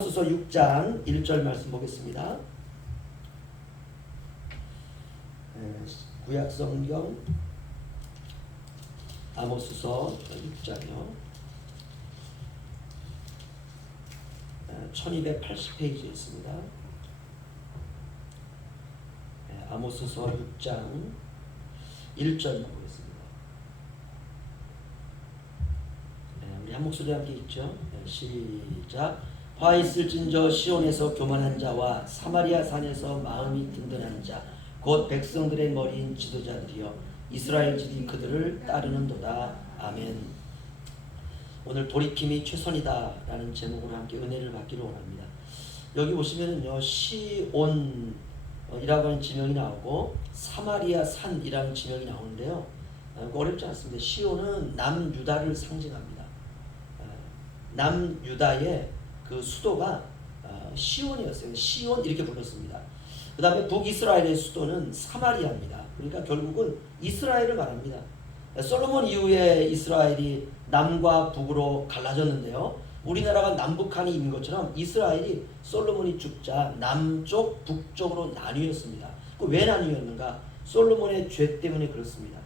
아모스서 6장 1절 말씀 보겠습니다. 구약성경 아모스서 6장이요. 1280페이지에 있습니다. 아모스서 6장 1절만 보겠습니다. 우리 한 목소리 함께 읽죠. 시작. 화 있을진저 시온에서 교만한 자와 사마리아 산에서 마음이 든든한 자 곧 백성들의 머리인 지도자들이여 이스라엘 집이 그들을 따르는도다. 아멘. 오늘 돌이킴이 최선이다 라는 제목으로 함께 은혜를 받기를 원합니다. 여기 보시면은요, 시온이라고 하는 지명이 나오고 사마리아 산이라는 지명이 나오는데요, 어렵지 않습니다. 시온은 남유다를 상징합니다. 남유다의 그 수도가 시온이었어요. 시온 이렇게 불렀습니다. 그 다음에 북이스라엘의 수도는 사마리아입니다. 그러니까 결국은 이스라엘을 말합니다. 솔로몬 이후에 이스라엘이 남과 북으로 갈라졌는데요, 우리나라가 남북한이 있는 것처럼 이스라엘이 솔로몬이 죽자 남쪽 북쪽으로 나뉘었습니다. 왜 나뉘었는가? 솔로몬의 죄 때문에 그렇습니다.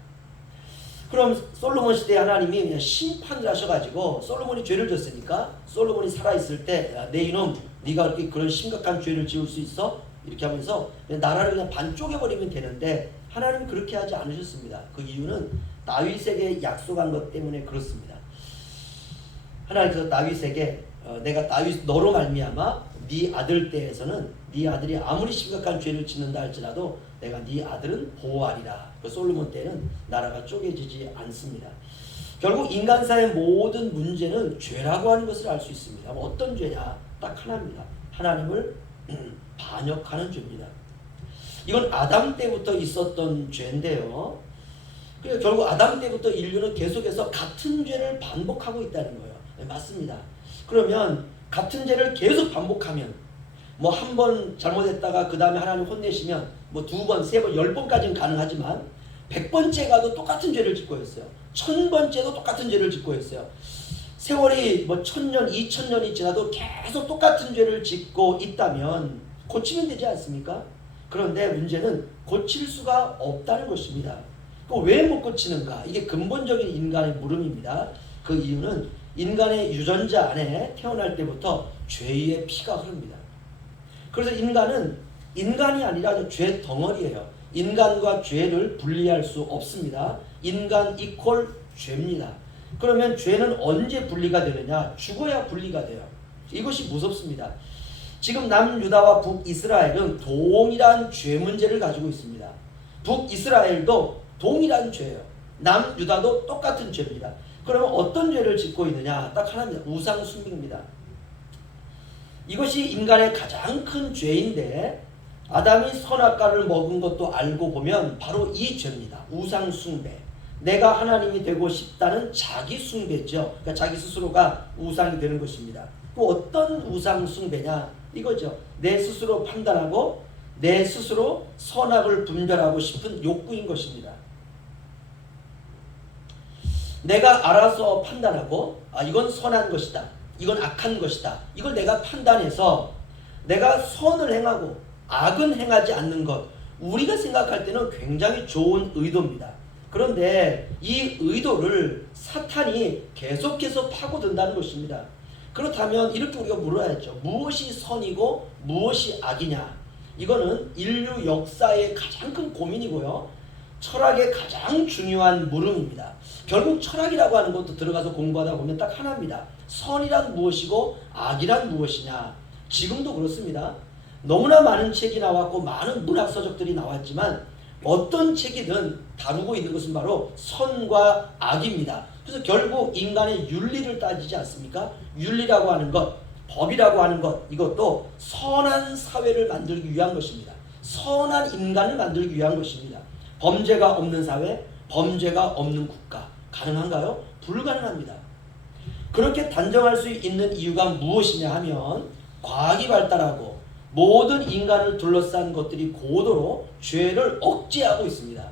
그럼 솔로몬 시대에 하나님이 그냥 심판을 하셔가지고, 솔로몬이 죄를 졌으니까 솔로몬이 살아있을 때 내 이놈 네가 그렇게 그런 심각한 죄를 지을 수 있어? 이렇게 하면서 그냥 나라를 그냥 반 쪼개버리면 되는데, 하나님은 그렇게 하지 않으셨습니다. 그 이유는 다윗에게 약속한 것 때문에 그렇습니다. 하나님께서 다윗에게 내가 다윗 너로 말미암아 네 아들 때에서는 네 아들이 아무리 심각한 죄를 짓는다 할지라도 내가 네 아들은 보호하리라. 그 솔로몬 때는 나라가 쪼개지지 않습니다. 결국 인간사의 모든 문제는 죄라고 하는 것을 알 수 있습니다. 어떤 죄냐? 딱 하나입니다. 하나님을 반역하는 죄입니다. 이건 아담 때부터 있었던 죄인데요, 그러니까 결국 아담 때부터 인류는 계속해서 같은 죄를 반복하고 있다는 거예요. 네, 맞습니다. 그러면 같은 죄를 계속 반복하면, 뭐 한 번 잘못했다가 그 다음에 하나님 혼내시면 뭐 두 번, 세 번, 10번까지는 가능하지만 100번째 가도 똑같은 죄를 짓고 있어요. 1000번째도 똑같은 죄를 짓고 있어요. 세월이 뭐 1000년, 2000년이 지나도 계속 똑같은 죄를 짓고 있다면 고치면 되지 않습니까? 그런데 문제는 고칠 수가 없다는 것입니다. 왜 못 고치는가? 이게 근본적인 인간의 물음입니다. 그 이유는 인간의 유전자 안에 태어날 때부터 죄의 피가 흐릅니다. 그래서 인간은 인간이 아니라 죄 덩어리예요. 인간과 죄를 분리할 수 없습니다. 인간 이퀄 죄입니다. 그러면 죄는 언제 분리가 되느냐? 죽어야 분리가 돼요. 이것이 무섭습니다. 지금 남유다와 북이스라엘은 동일한 죄 문제를 가지고 있습니다. 북이스라엘도 동일한 죄예요. 남유다도 똑같은 죄입니다. 그러면 어떤 죄를 짓고 있느냐? 딱 하나입니다. 우상 숭배입니다. 이것이 인간의 가장 큰 죄인데, 아담이 선악과를 먹은 것도 알고 보면 바로 이 죄입니다. 우상 숭배. 내가 하나님이 되고 싶다는 자기 숭배죠. 그러니까 자기 스스로가 우상이 되는 것입니다. 또 어떤 우상 숭배냐? 이거죠. 내 스스로 판단하고 내 스스로 선악을 분별하고 싶은 욕구인 것입니다. 내가 알아서 판단하고 이건 선한 것이다, 이건 악한 것이다, 이걸 내가 판단해서 내가 선을 행하고 악은 행하지 않는 것, 우리가 생각할 때는 굉장히 좋은 의도입니다. 그런데 이 의도를 사탄이 계속해서 파고든다는 것입니다. 그렇다면 이렇게 우리가 물어야죠. 무엇이 선이고 무엇이 악이냐? 이거는 인류 역사의 가장 큰 고민이고요, 철학의 가장 중요한 물음입니다. 결국 철학이라고 하는 것도 들어가서 공부하다 보면 딱 하나입니다. 선이란 무엇이고 악이란 무엇이냐? 지금도 그렇습니다. 너무나 많은 책이 나왔고 많은 문학서적들이 나왔지만 어떤 책이든 다루고 있는 것은 바로 선과 악입니다. 그래서 결국 인간의 윤리를 따지지 않습니까? 윤리라고 하는 것, 법이라고 하는 것, 이것도 선한 사회를 만들기 위한 것입니다. 선한 인간을 만들기 위한 것입니다. 범죄가 없는 사회, 범죄가 없는 국가, 가능한가요? 불가능합니다. 그렇게 단정할 수 있는 이유가 무엇이냐 하면, 과학이 발달하고 모든 인간을 둘러싼 것들이 고도로 죄를 억제하고 있습니다.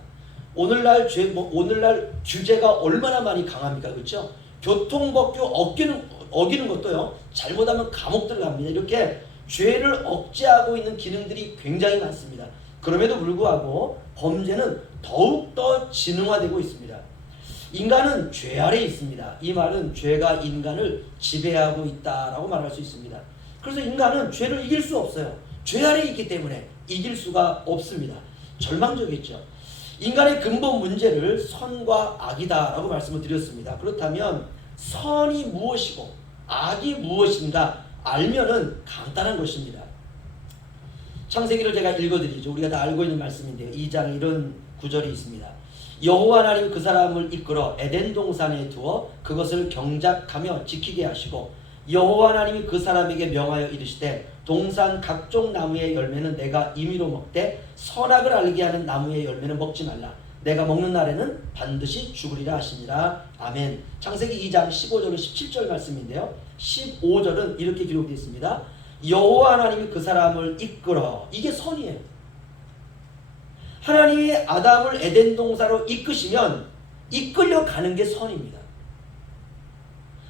오늘날 규제가 얼마나 많이 강합니까? 그렇죠? 교통법규 어기는 것도요, 잘못하면 감옥 들어갑니다. 이렇게 죄를 억제하고 있는 기능들이 굉장히 많습니다. 그럼에도 불구하고 범죄는 더욱더 진흥화되고 있습니다. 인간은 죄 아래에 있습니다. 이 말은 죄가 인간을 지배하고 있다라고 말할 수 있습니다. 그래서 인간은 죄를 이길 수 없어요. 죄 아래에 있기 때문에 이길 수가 없습니다. 절망적이죠. 인간의 근본 문제를 선과 악이다라고 말씀을 드렸습니다. 그렇다면 선이 무엇이고 악이 무엇인가 알면은 간단한 것입니다. 창세기를 제가 읽어드리죠. 우리가 다 알고 있는 말씀인데요. 2장 이런 구절이 있습니다. 여호와 하나님이 그 사람을 이끌어 에덴 동산에 두어 그것을 경작하며 지키게 하시고 여호와 하나님이 그 사람에게 명하여 이르시되 동산 각종 나무의 열매는 내가 임의로 먹되 선악을 알게 하는 나무의 열매는 먹지 말라. 내가 먹는 날에는 반드시 죽으리라 하시니라. 아멘. 창세기 2장 15절로 17절 말씀인데요. 15절은 이렇게 기록되어 있습니다. 여호와 하나님이 그 사람을 이끌어. 이게 선이에요. 하나님이 아담을 에덴 동산으로 이끄시면 이끌려 가는 게 선입니다.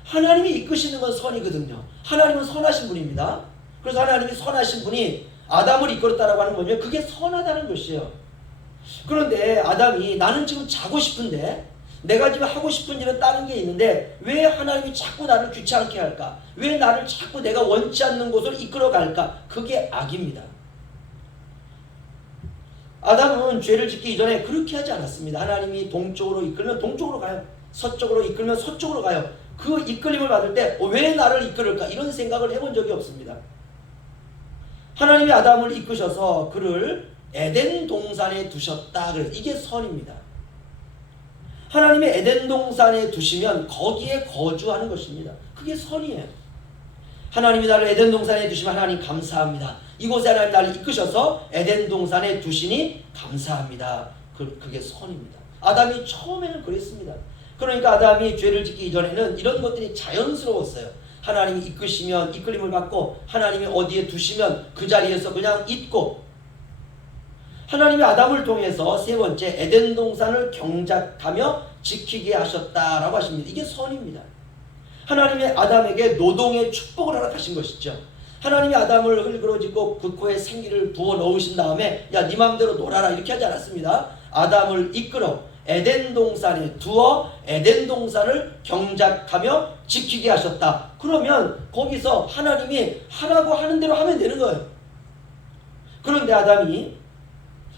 하나님이 이끄시는 건 선이거든요. 하나님은 선하신 분입니다. 그래서 하나님이 선하신 분이 아담을 이끌었다라고 하는 거면 그게 선하다는 것이에요. 그런데 아담이 나는 지금 자고 싶은데 내가 지금 하고 싶은 일은 다른 게 있는데 왜 하나님이 자꾸 나를 귀찮게 할까? 왜 나를 자꾸 내가 원치 않는 곳을 이끌어 갈까? 그게 악입니다. 아담은 죄를 짓기 이전에 그렇게 하지 않았습니다. 하나님이 동쪽으로 이끌면 동쪽으로 가요. 서쪽으로 이끌면 서쪽으로 가요. 그 이끌림을 받을 때 왜 나를 이끌을까? 이런 생각을 해본 적이 없습니다. 하나님이 아담을 이끄셔서 그를 에덴 동산에 두셨다. 그래서 이게 선입니다. 하나님이 에덴 동산에 두시면 거기에 거주하는 것입니다. 그게 선이에요. 하나님이 나를 에덴 동산에 두시면 하나님 감사합니다. 이곳에 하나님 나를 이끄셔서 에덴 동산에 두시니 감사합니다. 그게 선입니다. 아담이 처음에는 그랬습니다. 그러니까 아담이 죄를 짓기 이전에는 이런 것들이 자연스러웠어요. 하나님이 이끄시면 이끌림을 받고 하나님이 어디에 두시면 그 자리에서 그냥 있고, 하나님이 아담을 통해서 세 번째 에덴 동산을 경작하며 지키게 하셨다라고 하십니다. 이게 선입니다. 하나님이 아담에게 노동의 축복을 허락하신 것이죠. 하나님이 아담을 흙으로 그 코에 생기를 부어 넣으신 다음에 야, 네 맘대로 놀아라 이렇게 하지 않았습니다. 아담을 이끌어 에덴 동산에 두어 에덴 동산을 경작하며 지키게 하셨다. 그러면 거기서 하나님이 하라고 하는 대로 하면 되는 거예요. 그런데 아담이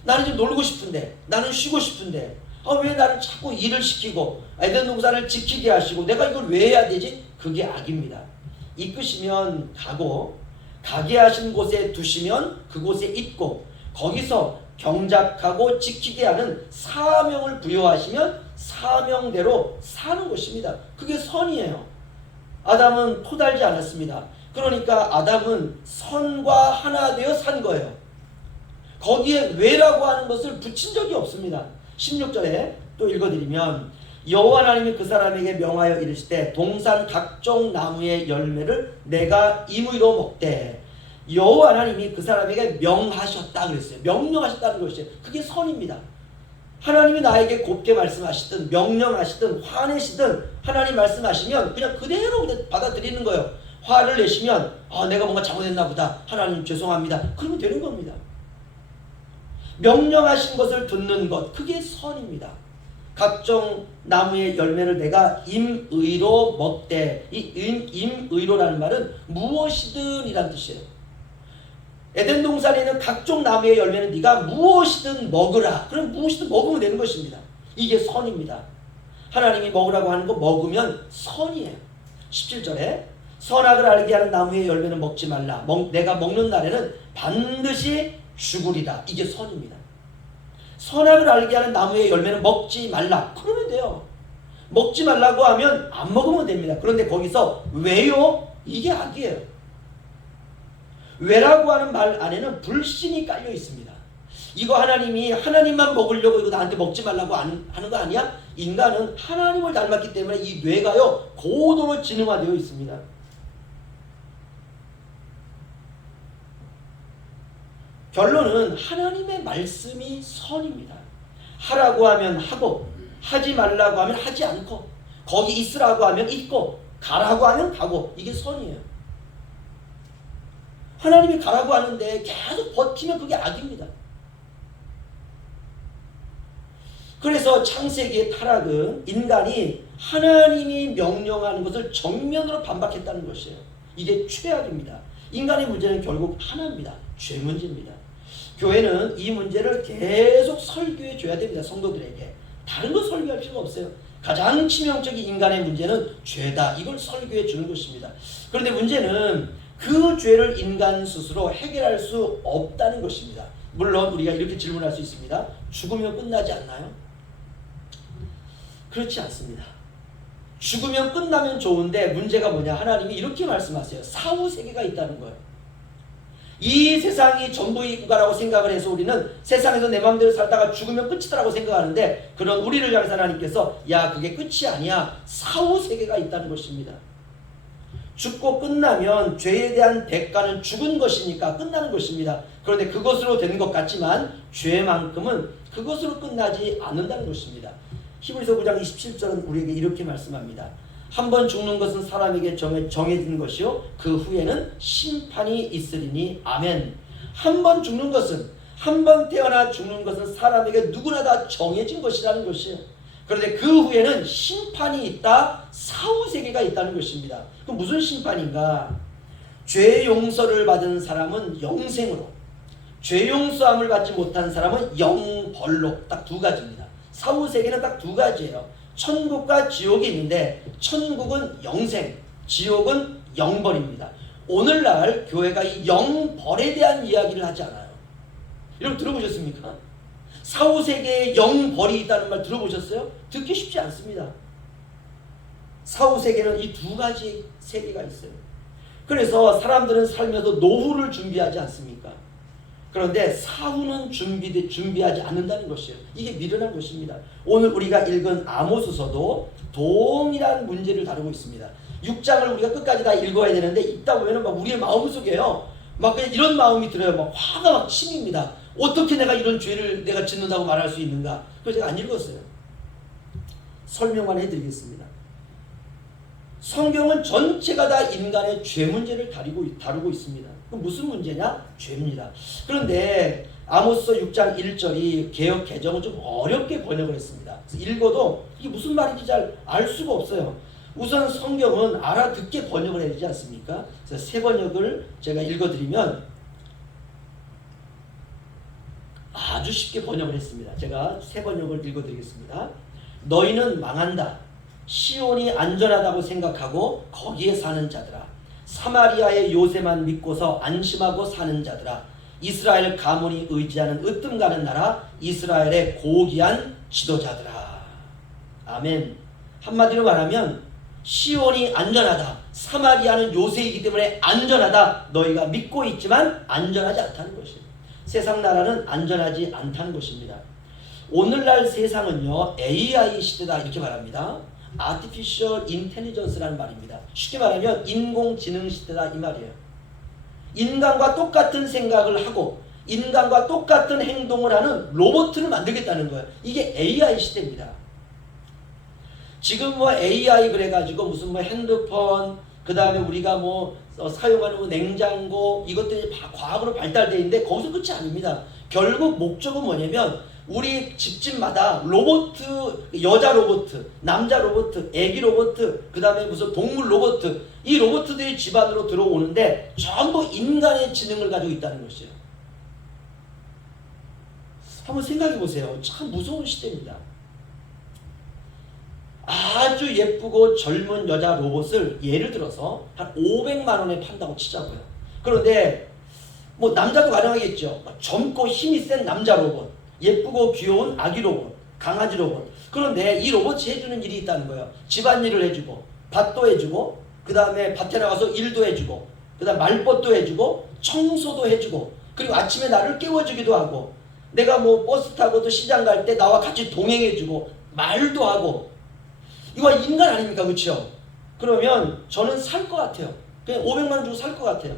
나는 좀 놀고 싶은데, 나는 쉬고 싶은데, 왜 나를 자꾸 일을 시키고 에덴 동산을 지키게 하시고 내가 이걸 왜 해야 되지? 그게 악입니다. 이끄시면 가고 가게 하신 곳에 두시면 그곳에 있고 거기서 경작하고 지키게 하는 사명을 부여하시면 사명대로 사는 것입니다. 그게 선이에요. 아담은 토달지 않았습니다. 그러니까 아담은 선과 하나 되어 산 거예요. 거기에 왜라고 하는 것을 붙인 적이 없습니다. 16절에 또 읽어드리면 여호와 하나님이 그 사람에게 명하여 이르시되 동산 각종 나무의 열매를 내가 임의로 먹되. 여호와 하나님이 그 사람에게 명하셨다 그랬어요. 명령하셨다는 것이 그게 선입니다. 하나님이 나에게 곱게 말씀하시든 명령하시든 화내시든 하나님 말씀하시면 그냥 그대로 그냥 받아들이는 거예요. 화를 내시면 내가 뭔가 잘못했나 보다. 하나님 죄송합니다. 그러면 되는 겁니다. 명령하신 것을 듣는 것, 그게 선입니다. 각종 나무의 열매를 내가 임의로 먹되. 이 임의로라는 말은 무엇이든 이란 뜻이에요. 에덴 동산에 있는 각종 나무의 열매는 네가 무엇이든 먹으라. 그럼 무엇이든 먹으면 되는 것입니다. 이게 선입니다. 하나님이 먹으라고 하는 거 먹으면 선이에요. 17절에 선악을 알게 하는 나무의 열매는 먹지 말라. 내가 먹는 날에는 반드시 죽으리라. 이게 선입니다. 선악을 알게 하는 나무의 열매는 먹지 말라. 그러면 돼요. 먹지 말라고 하면 안 먹으면 됩니다. 그런데 거기서 왜요? 이게 악이에요. 왜라고 하는 말 안에는 불신이 깔려 있습니다. 이거 하나님이 하나님만 먹으려고 이거 나한테 먹지 말라고 하는 거 아니야? 인간은 하나님을 닮았기 때문에 이 뇌가요 고도로 지능화되어 있습니다. 결론은 하나님의 말씀이 선입니다. 하라고 하면 하고 하지 말라고 하면 하지 않고 거기 있으라고 하면 있고 가라고 하면 가고 이게 선이에요. 하나님이 가라고 하는데 계속 버티면 그게 악입니다. 그래서 창세기의 타락은 인간이 하나님이 명령하는 것을 정면으로 반박했다는 것이에요. 이게 최악입니다. 인간의 문제는 결국 하나입니다. 죄 문제입니다. 교회는 이 문제를 계속 설교해 줘야 됩니다. 성도들에게. 다른 거 설교할 필요가 없어요. 가장 치명적인 인간의 문제는 죄다. 이걸 설교해 주는 것입니다. 그런데 문제는 그 죄를 인간 스스로 해결할 수 없다는 것입니다. 물론 우리가 이렇게 질문할 수 있습니다. 죽으면 끝나지 않나요? 그렇지 않습니다. 죽으면 끝나면 좋은데 문제가 뭐냐? 하나님이 이렇게 말씀하세요. 사후세계가 있다는 거예요. 이 세상이 전부이구가라고 생각을 해서 우리는 세상에서 내 마음대로 살다가 죽으면 끝이다라고 생각하는데, 그런 우리를 향해서 하나님께서 야, 그게 끝이 아니야. 사후세계가 있다는 것입니다. 죽고 끝나면 죄에 대한 대가는 죽은 것이니까 끝나는 것입니다. 그런데 그것으로 된 것 같지만 죄만큼은 그것으로 끝나지 않는다는 것입니다. 히브리서 9장 27절은 우리에게 이렇게 말씀합니다. 한 번 죽는 것은 사람에게 정해진 것이요 그 후에는 심판이 있으리니 아멘. 한 번 죽는 것은, 한 번 태어나 죽는 것은 사람에게 누구나 다 정해진 것이라는 것이에요. 그런데 그 후에는 심판이 있다, 사후세계가 있다는 것입니다. 그럼 무슨 심판인가? 죄 용서를 받은 사람은 영생으로, 죄 용서함을 받지 못한 사람은 영벌로. 딱 두 가지입니다. 사후세계는 딱 두 가지예요. 천국과 지옥이 있는데 천국은 영생, 지옥은 영벌입니다. 오늘날 교회가 이 영벌에 대한 이야기를 하지 않아요. 여러분 들어보셨습니까? 사후세계에 영벌이 있다는 말 들어보셨어요? 듣기 쉽지 않습니다. 사후세계는 이 두 가지 세계가 있어요. 그래서 사람들은 살면서 노후를 준비하지 않습니까? 그런데 사후는 준비하지 않는다는 것이에요. 이게 미련한 것입니다. 오늘 우리가 읽은 아모스서도 동일한 문제를 다루고 있습니다. 6장을 우리가 끝까지 다 읽어야 되는데 읽다 보면 막 우리의 마음속에요, 막 이런 마음이 들어요. 막 화가 막 치밉니다. 어떻게 내가 이런 죄를 내가 짓는다고 말할 수 있는가? 그래서 제가 안 읽었어요. 설명만 해드리겠습니다. 성경은 전체가 다 인간의 죄 문제를 다루고 있습니다. 그럼 무슨 문제냐? 죄입니다. 그런데 아모스 6장 1절이 개역 개정은 좀 어렵게 번역을 했습니다. 그래서 읽어도 이게 무슨 말인지 잘 알 수가 없어요. 우선 성경은 알아듣게 번역을 해야 되지 않습니까? 그래서 새 번역을 제가 읽어드리면 아주 쉽게 번역을 했습니다. 제가 새 번역을 읽어드리겠습니다. 너희는 망한다. 시온이 안전하다고 생각하고 거기에 사는 자들아, 사마리아의 요새만 믿고서 안심하고 사는 자들아, 이스라엘 가문이 의지하는 으뜸가는 나라, 이스라엘의 고귀한 지도자들아. 아멘. 한마디로 말하면 시온이 안전하다, 사마리아는 요새이기 때문에 안전하다, 너희가 믿고 있지만 안전하지 않다는 것이에요. 세상 나라는 안전하지 않다는 것입니다. 오늘날 세상은요 AI 시대다 이렇게 말합니다. Artificial Intelligence라는 말입니다. 쉽게 말하면 인공지능 시대다 이 말이에요. 인간과 똑같은 생각을 하고 인간과 똑같은 행동을 하는 로봇을 만들겠다는 거예요. 이게 AI 시대입니다. 지금 뭐 AI 그래가지고 무슨 뭐 핸드폰, 그 다음에 우리가 뭐 사용하는 뭐 냉장고, 이것들이 과학으로 발달되어 있는데 거기서 끝이 아닙니다. 결국 목적은 뭐냐면 우리 집집마다 로봇, 여자 로봇, 남자 로봇, 애기 로봇, 그 다음에 무슨 동물 로봇, 이 로봇들이 집 안으로 들어오는데 전부 인간의 지능을 가지고 있다는 것이에요. 한번 생각해 보세요. 참 무서운 시대입니다. 아주 예쁘고 젊은 여자 로봇을 예를 들어서 한 500만 원에 판다고 치자고요. 그런데 뭐 남자도 가능하겠죠. 젊고 힘이 센 남자 로봇, 예쁘고 귀여운 아기 로봇, 강아지 로봇. 그런데 이 로봇이 해주는 일이 있다는 거예요. 집안일을 해주고, 밭도 해주고, 그 다음에 밭에 나가서 일도 해주고, 그 다음 말벗도 해주고, 청소도 해주고, 그리고 아침에 나를 깨워주기도 하고, 내가 뭐 버스 타고도 시장 갈 때 나와 같이 동행해주고, 말도 하고. 이거 인간 아닙니까? 그렇죠? 그러면 저는 살 것 같아요. 그냥 500만 원 주고 살 것 같아요.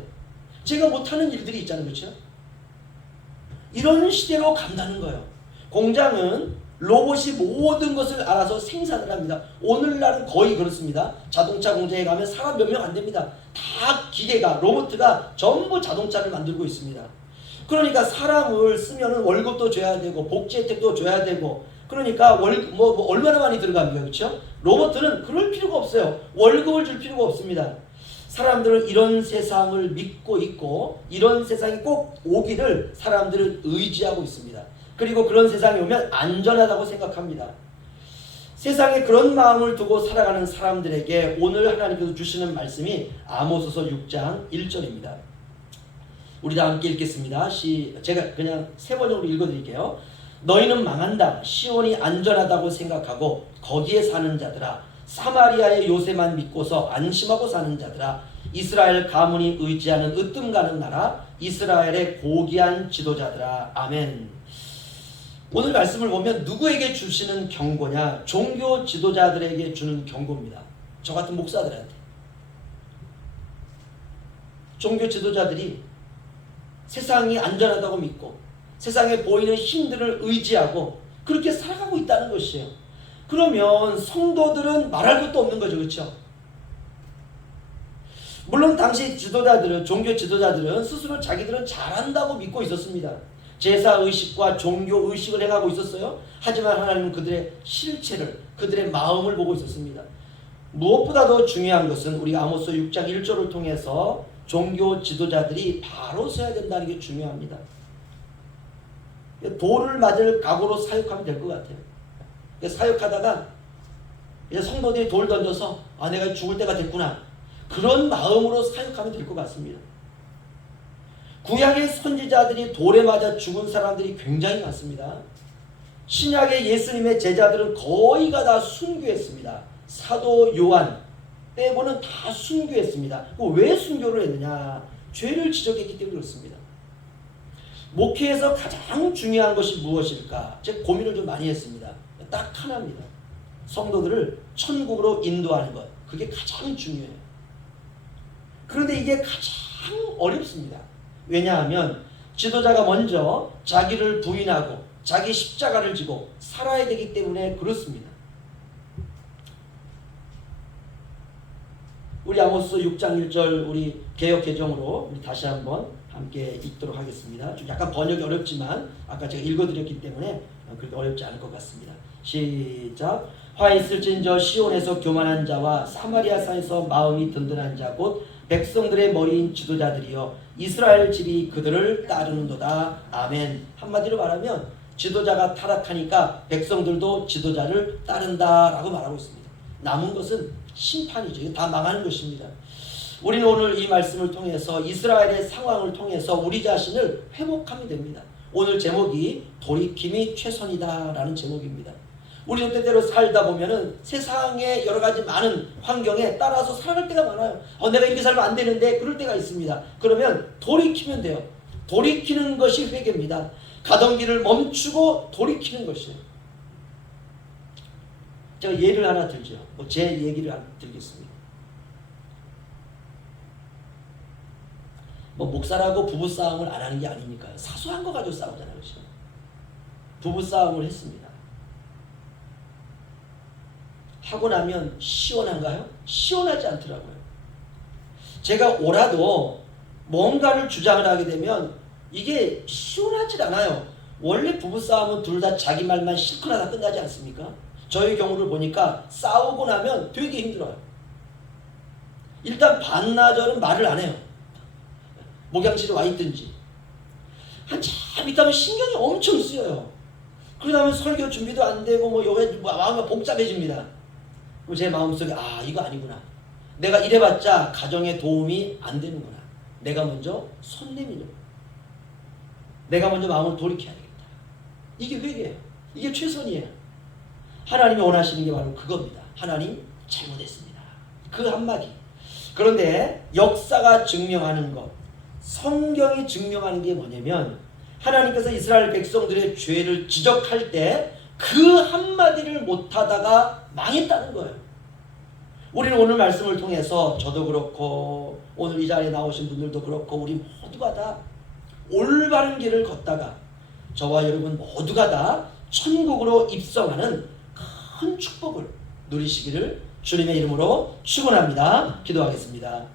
제가 못하는 일들이 있잖아요. 그렇죠? 이런 시대로 간다는 거예요. 공장은 로봇이 모든 것을 알아서 생산을 합니다. 오늘날은 거의 그렇습니다. 자동차 공장에 가면 사람 몇 명 안 됩니다. 다 기계가, 로봇가 전부 자동차를 만들고 있습니다. 그러니까 사람을 쓰면은 월급도 줘야 되고 복지 혜택도 줘야 되고, 그러니까 얼마나 많이 들어갑니까? 그렇죠? 로봇은 그럴 필요가 없어요. 월급을 줄 필요가 없습니다. 사람들은 이런 세상을 믿고 있고 이런 세상이 꼭 오기를 사람들은 의지하고 있습니다. 그리고 그런 세상이 오면 안전하다고 생각합니다. 세상에 그런 마음을 두고 살아가는 사람들에게 오늘 하나님께서 주시는 말씀이 아모스서 6장 1절입니다. 우리 다 함께 읽겠습니다. 제가 그냥 세 번역으로 읽어드릴게요. 너희는 망한다. 시온이 안전하다고 생각하고 거기에 사는 자들아, 사마리아의 요새만 믿고서 안심하고 사는 자들아, 이스라엘 가문이 의지하는 으뜸 가는 나라, 이스라엘의 고귀한 지도자들아. 아멘. 오늘 말씀을 보면 누구에게 주시는 경고냐? 종교 지도자들에게 주는 경고입니다. 저 같은 목사들한테. 종교 지도자들이 세상이 안전하다고 믿고 세상에 보이는 힘들을 의지하고 그렇게 살아가고 있다는 것이에요. 그러면 성도들은 말할 것도 없는 거죠. 그렇죠? 물론 당시 지도자들은, 종교 지도자들은 스스로 자기들은 잘한다고 믿고 있었습니다. 제사의식과 종교의식을 행하고 있었어요. 하지만 하나님은 그들의 실체를, 그들의 마음을 보고 있었습니다. 무엇보다도 중요한 것은 우리 아모스 6장 1절을 통해서 종교 지도자들이 바로 서야 된다는 게 중요합니다. 돌을 맞을 각오로 사역하면 될 것 같아요. 사역하다가 이제 성도들이 돌 던져서 내가 죽을 때가 됐구나, 그런 마음으로 사역하면 될 것 같습니다. 구약의 선지자들이 돌에 맞아 죽은 사람들이 굉장히 많습니다. 신약의 예수님의 제자들은 거의가 다 순교했습니다. 사도 요한 빼고는 다 순교했습니다. 왜 순교를 했느냐? 죄를 지적했기 때문에 그렇습니다. 목회에서 가장 중요한 것이 무엇일까? 제가 고민을 좀 많이 했습니다. 딱 하나입니다. 성도들을 천국으로 인도하는 것. 그게 가장 중요해요. 그런데 이게 가장 어렵습니다. 왜냐하면 지도자가 먼저 자기를 부인하고 자기 십자가를 지고 살아야 되기 때문에 그렇습니다. 우리 아모스 6장 1절 우리 개역 개정으로 우리 다시 한번 함께 읽도록 하겠습니다. 좀 약간 번역이 어렵지만 아까 제가 읽어드렸기 때문에 그렇게 어렵지 않을 것 같습니다. 시작. 화 있을진저 시온에서 교만한 자와 사마리아 산에서 마음이 든든한 자 곧 백성들의 머리인 지도자들이여 이스라엘 집이 그들을 따르는도다. 아멘. 한마디로 말하면 지도자가 타락하니까 백성들도 지도자를 따른다라고 말하고 있습니다. 남은 것은 심판이죠. 다 망하는 것입니다. 우리는 오늘 이 말씀을 통해서 이스라엘의 상황을 통해서 우리 자신을 회복하면 됩니다. 오늘 제목이 돌이킴이 최선이다라는 제목입니다. 우리도 때때로 살다 보면은 세상의 여러 가지 많은 환경에 따라서 살아갈 때가 많아요. 내가 이렇게 살면 안 되는데 그럴 때가 있습니다. 그러면 돌이키면 돼요. 돌이키는 것이 회개입니다. 가던 길을 멈추고 돌이키는 것이에요. 제가 예를 하나 들죠. 제 얘기를 하나 들겠습니다. 목사라고 부부싸움을 안 하는 게 아니니까요. 사소한 거 가지고 싸우잖아요. 그렇죠? 부부싸움을 했습니다. 하고 나면 시원한가요? 시원하지 않더라고요. 제가 오라도 뭔가를 주장을 하게 되면 이게 시원하지 않아요. 원래 부부싸움은 둘 다 자기 말만 실컷 하다 끝나지 않습니까? 저희 경우를 보니까 싸우고 나면 되게 힘들어요. 일단 반나절은 말을 안 해요. 목양실에 와 있든지. 한참 있다면 신경이 엄청 쓰여요. 그러다 보면 설교 준비도 안 되고 마음이 복잡해집니다. 그럼 제 마음속에 이거 아니구나. 내가 이래봤자 가정에 도움이 안 되는구나. 내가 먼저 손 내밀어. 내가 먼저 마음을 돌이켜야겠다. 이게 회개예요. 이게 최선이에요. 하나님이 원하시는 게 바로 그겁니다. 하나님 잘못했습니다. 그 한마디. 그런데 역사가 증명하는 것, 성경이 증명하는 게 뭐냐면 하나님께서 이스라엘 백성들의 죄를 지적할 때 그 한마디를 못하다가 망했다는 거예요. 우리는 오늘 말씀을 통해서 저도 그렇고 오늘 이 자리에 나오신 분들도 그렇고 우리 모두가 다 올바른 길을 걷다가 저와 여러분 모두가 다 천국으로 입성하는 큰 축복을 누리시기를 주님의 이름으로 축원합니다. 기도하겠습니다.